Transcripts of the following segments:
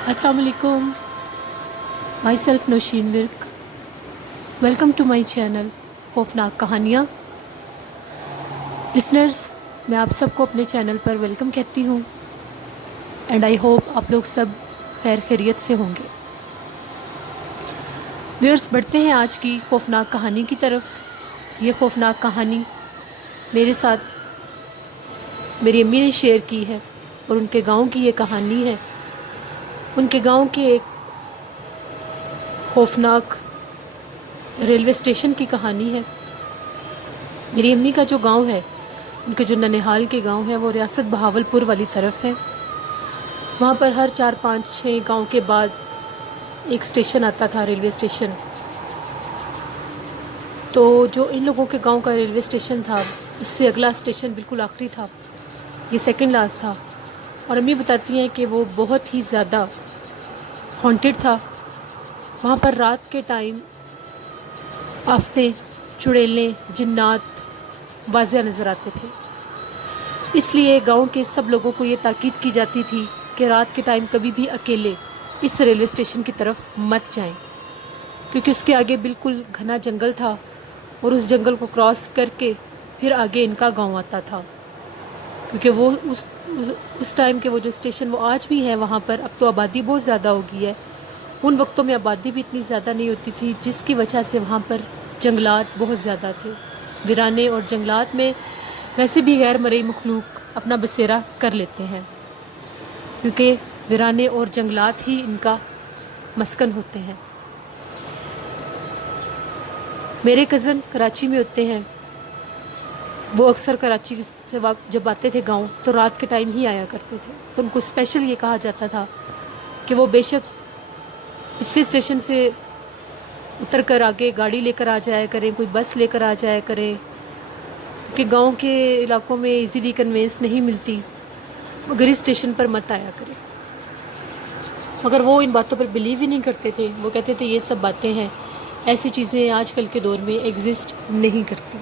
अस्सलाम वालेकुम। Myself Nausheen Virk. Welcome to my channel खौफनाक कहानियाँ। लिसनर्स, मैं आप सबको अपने चैनल पर वेलकम कहती हूँ एंड आई होप आप लोग सब खैर खैरियत से होंगे। व्यूअर्स, बढ़ते हैं आज की खौफनाक कहानी की तरफ। ये खौफनाक कहानी मेरे साथ मेरी अम्मी ने शेयर की है और उनके गांव की ये कहानी है। उनके गांव के एक खौफनाक रेलवे स्टेशन की कहानी है। मेरी अम्मी का जो गांव है, उनके जो ननिहाल के गांव है, वो रियासत बहावलपुर वाली तरफ है। वहाँ पर हर 4-5-6 गांव के बाद एक स्टेशन आता था, रेलवे स्टेशन। तो जो इन लोगों के गांव का रेलवे स्टेशन था, उससे अगला स्टेशन बिल्कुल आखिरी था, ये सेकंड लास्ट था। और अम्मी बताती हैं कि वो बहुत ही ज़्यादा हॉन्टेड था। वहाँ पर रात के टाइम आफतें, चुड़ैलें, जिन्नात वाज़िया नज़र आते थे। इसलिए गांव के सब लोगों को ये ताकीद की जाती थी कि रात के टाइम कभी भी अकेले इस रेलवे स्टेशन की तरफ मत जाएं, क्योंकि उसके आगे बिल्कुल घना जंगल था और उस जंगल को क्रॉस करके फिर आगे इनका गांव आता था। क्योंकि वो उस टाइम के वो जो स्टेशन वो आज भी है वहाँ पर, अब तो आबादी बहुत ज़्यादा हो गई है। उन वक्तों में आबादी भी इतनी ज़्यादा नहीं होती थी, जिसकी वजह से वहाँ पर जंगलात बहुत ज़्यादा थे। वीराने और जंगलात में वैसे भी गैर मरई मखलूक अपना बसेरा कर लेते हैं, क्योंकि वीराने और जंगलात ही इनका मस्कन होते हैं। मेरे कज़न कराची में होते हैं। वो अक्सर कराची से जब आते थे गांव, तो रात के टाइम ही आया करते थे। तो उनको स्पेशल ये कहा जाता था कि वो बेशक पिछले स्टेशन से उतर कर आगे गाड़ी लेकर आ जाया करें, कोई बस लेकर आ जाया करें, क्योंकि गांव के इलाकों में इजीली कन्वेंस नहीं मिलती, मगर इस स्टेशन पर मत आया करें। मगर वो इन बातों पर बिलीव ही नहीं करते थे। वो कहते थे ये सब बातें हैं, ऐसी चीज़ें आजकल के दौर में एग्जिस्ट नहीं करती।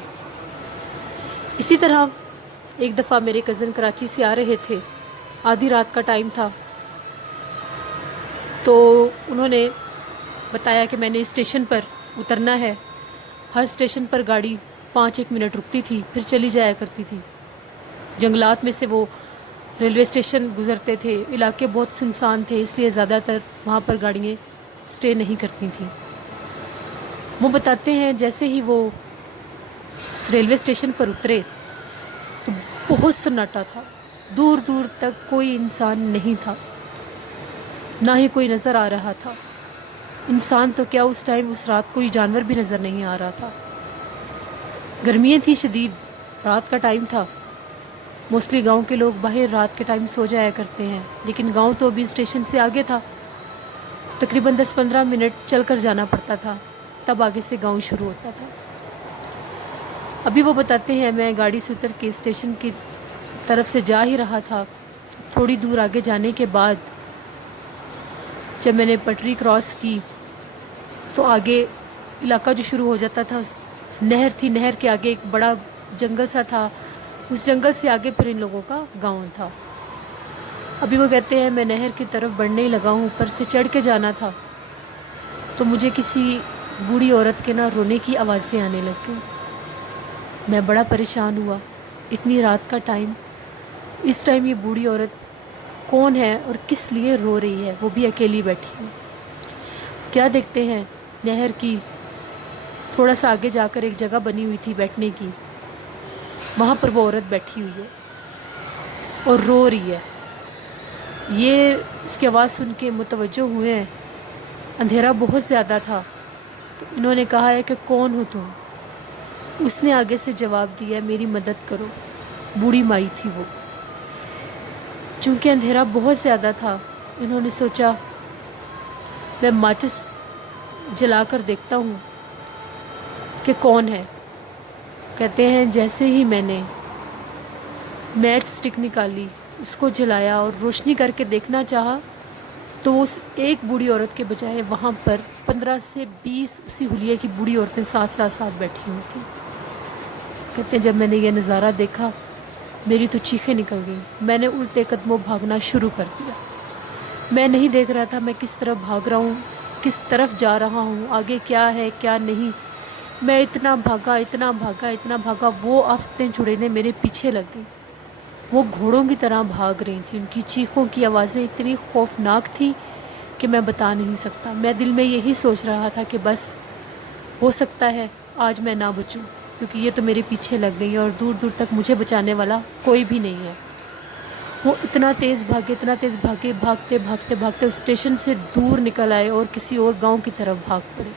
इसी तरह एक दफ़ा मेरे कज़न कराची से आ रहे थे, आधी रात का टाइम था। तो उन्होंने बताया कि मैंने इस स्टेशन पर उतरना है। हर स्टेशन पर गाड़ी 5-1 मिनट रुकती थी, फिर चली जाया करती थी। जंगलात में से वो रेलवे स्टेशन गुज़रते थे, इलाके बहुत सुनसान थे, इसलिए ज़्यादातर वहाँ पर गाड़ियाँ स्टे नहीं करती थीं। वो बताते हैं जैसे ही वो रेलवे स्टेशन पर उतरे तो बहुत सन्नाटा था, दूर दूर तक कोई इंसान नहीं था, ना ही कोई नज़र आ रहा था। इंसान तो क्या, उस टाइम उस रात कोई जानवर भी नज़र नहीं आ रहा था। गर्मियाँ थी शदीद, रात का टाइम था। मोस्टली गांव के लोग बाहर रात के टाइम सो जाया करते हैं, लेकिन गांव तो अभी स्टेशन से आगे था, तकरीबन 10-15 मिनट चल कर जाना पड़ता था, तब आगे से गांव शुरू होता था। अभी वो बताते हैं मैं गाड़ी से उतर के स्टेशन की तरफ से जा ही रहा था। थोड़ी दूर आगे जाने के बाद जब मैंने पटरी क्रॉस की तो आगे इलाका जो शुरू हो जाता था, नहर थी, नहर के आगे एक बड़ा जंगल सा था, उस जंगल से आगे फिर इन लोगों का गांव था। अभी वो कहते हैं मैं नहर की तरफ बढ़ने ही लगा हूँ, ऊपर से चढ़ के जाना था, तो मुझे किसी बूढ़ी औरत के ना रोने की आवाज़ें आने लग गई। मैं बड़ा परेशान हुआ, इतनी रात का टाइम, इस टाइम ये बूढ़ी औरत कौन है और किस लिए रो रही है, वो भी अकेली बैठी हुई। क्या देखते हैं, नहर की थोड़ा सा आगे जाकर एक जगह बनी हुई थी बैठने की, वहाँ पर वो औरत बैठी हुई है और रो रही है। ये उसकी आवाज़ सुन के मुतवज्जो हुए हैं। अंधेरा बहुत ज़्यादा था, तो इन्होंने कहा है कि कौन हो तुम। उसने आगे से जवाब दिया मेरी मदद करो। बूढ़ी माई थी वो। चूँकि अंधेरा बहुत ज़्यादा था, इन्होंने सोचा मैं माचिस जलाकर देखता हूँ कि कौन है। कहते हैं जैसे ही मैंने मैच स्टिक निकाली, उसको जलाया और रोशनी करके देखना चाहा, तो उस एक बूढ़ी औरत के बजाय वहाँ पर 15 से 20 उसी हुलिये की बूढ़ी औरतें साथ बैठी हुई थी। कहते हैं जब मैंने ये नज़ारा देखा, मेरी तो चीखें निकल गई। मैंने उल्टे कदमों भागना शुरू कर दिया। میں نہیں دیکھ رہا تھا میں کس طرف بھاگ رہا ہوں، کس طرف جا رہا ہوں، آگے کیا ہے کیا نہیں۔ میں اتنا بھاگا اتنا بھاگا اتنا بھاگا، وہ آفتیں چڑیلیں میرے پیچھے لگ گئیں، وہ گھوڑوں کی طرح بھاگ رہی تھیں، ان کی چیخوں کی آوازیں اتنی خوفناک تھیں کہ میں بتا نہیں سکتا۔ میں دل میں یہی سوچ رہا تھا کہ بس ہو سکتا ہے آج میں نہ بچوں، کیونکہ یہ تو میرے پیچھے لگ گئی اور دور دور تک مجھے بچانے والا کوئی بھی نہیں ہے۔ وہ اتنا تیز بھاگے، بھاگتے بھاگتے بھاگتے اس اسٹیشن سے دور نکل آئے اور کسی اور گاؤں کی طرف بھاگ پڑے۔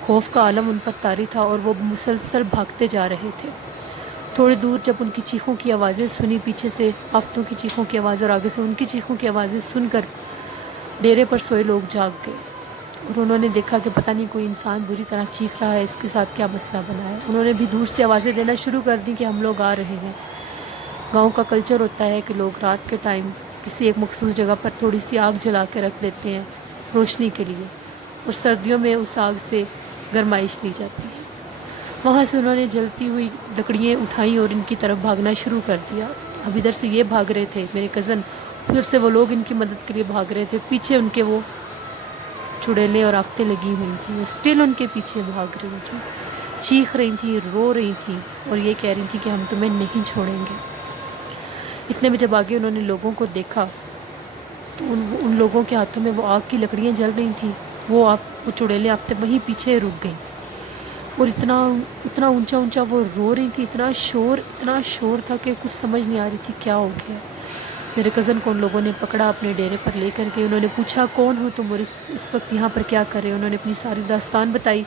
خوف کا عالم ان پر طاری تھا اور وہ مسلسل بھاگتے جا رہے تھے۔ تھوڑی دور جب ان کی چیخوں کی آوازیں سنی، پیچھے سے آفتوں کی چیخوں کی آواز اور آگے سے ان کی چیخوں کی آوازیں سن کر ڈیرے پر سوئے لوگ جاگ گئے اور انہوں نے دیکھا کہ پتہ نہیں کوئی انسان بری طرح چیخ رہا ہے، اس کے ساتھ کیا مسئلہ بنا ہے۔ انہوں نے بھی دور سے آوازیں دینا شروع کر دی کہ ہم لوگ آ رہے ہیں۔ گاؤں کا کلچر ہوتا ہے کہ لوگ رات کے ٹائم کسی ایک مخصوص جگہ پر تھوڑی سی آگ جلا کے رکھ دیتے ہیں روشنی کے لیے، اور سردیوں میں اس آگ سے گرمائش لی جاتی ہے۔ وہاں سے انہوں نے جلتی ہوئی لکڑیاں اٹھائیں اور ان کی طرف بھاگنا شروع کر دیا۔ اب ادھر سے یہ بھاگ رہے تھے میرے کزن، ادھر سے وہ لوگ ان کی مدد کے لیے بھاگ رہے تھے، پیچھے ان کے وہ چڑیلیں اور آفتیں لگی ہوئی تھیں، وہ اسٹل ان کے پیچھے بھاگ رہی تھیں، چیخ رہی تھیں، رو رہی تھیں اور یہ کہہ رہی تھیں کہ ہم تمہیں نہیں چھوڑیں گے۔ اتنے میں جب آگے انہوں نے لوگوں کو دیکھا تو ان لوگوں کے ہاتھوں میں وہ آگ کی لکڑیاں جل رہی تھیں، وہ چڑیلیں آفتیں وہیں پیچھے رک گئیں اور اتنا اونچا اونچا وہ رو رہی تھی، اتنا شور تھا کہ کچھ سمجھ نہیں آ رہی تھی کیا ہو گیا۔ میرے کزن کو ان لوگوں نے پکڑا، اپنے ڈیرے پر لے کر کے انہوں نے پوچھا کون ہو تم اور اس وقت یہاں پر کیا کرے۔ انہوں نے اپنی ساری داستان بتائی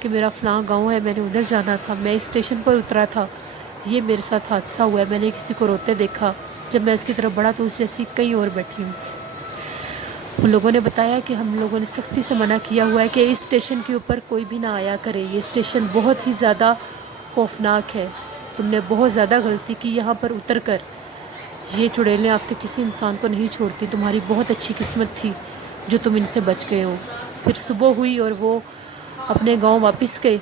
کہ میرا فلاں گاؤں ہے، میں نے ادھر جانا تھا، میں اس اسٹیشن پر اترا تھا، یہ میرے ساتھ حادثہ ہوا ہے، میں نے کسی کو روتے دیکھا، جب میں اس کی طرف بڑھا تو اس جیسی کئی اور بیٹھی ہوں۔ ان لوگوں نے بتایا کہ ہم لوگوں نے سختی سے منع کیا ہوا ہے کہ اس اسٹیشن کے اوپر کوئی بھی نہ آیا کرے، یہ اسٹیشن بہت ہی زیادہ خوفناک ہے، تم نے بہت زیادہ غلطی کی یہاں پر اتر کر۔ یہ چڑیلیں آفتیں کسی انسان کو نہیں چھوڑتی، تمہاری بہت اچھی قسمت تھی جو تم ان سے بچ گئے ہو۔ پھر صبح ہوئی اور وہ اپنے گاؤں واپس گئے،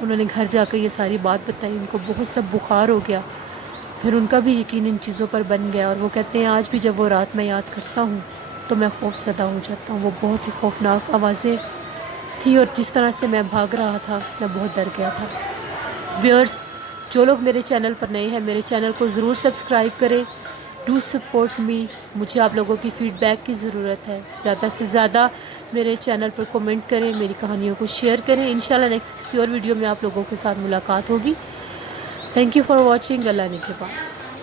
انہوں نے گھر جا کر یہ ساری بات بتائی، ان کو بہت سب بخار ہو گیا، پھر ان کا بھی یقین ان چیزوں پر بن گیا، اور وہ کہتے ہیں آج بھی جب وہ رات میں یاد کرتا ہوں تو میں خوف زدہ ہو جاتا ہوں۔ وہ بہت ہی خوفناک آوازیں تھیں اور جس طرح سے میں بھاگ رہا تھا میں بہت ڈر گیا تھا۔ ویورز، جو لوگ میرے چینل پر نئے ہیں میرے چینل کو ضرور سبسکرائب کریں، ڈو سپورٹ می، مجھے آپ لوگوں کی فیڈ بیک کی ضرورت ہے، زیادہ سے زیادہ میرے چینل پر کومنٹ کریں، میری کہانیوں کو شیئر کریں۔ انشاءاللہ نیکسٹ کسی اور ویڈیو میں آپ لوگوں کے ساتھ ملاقات ہوگی۔ Thank you for watching, Allah نگہبان۔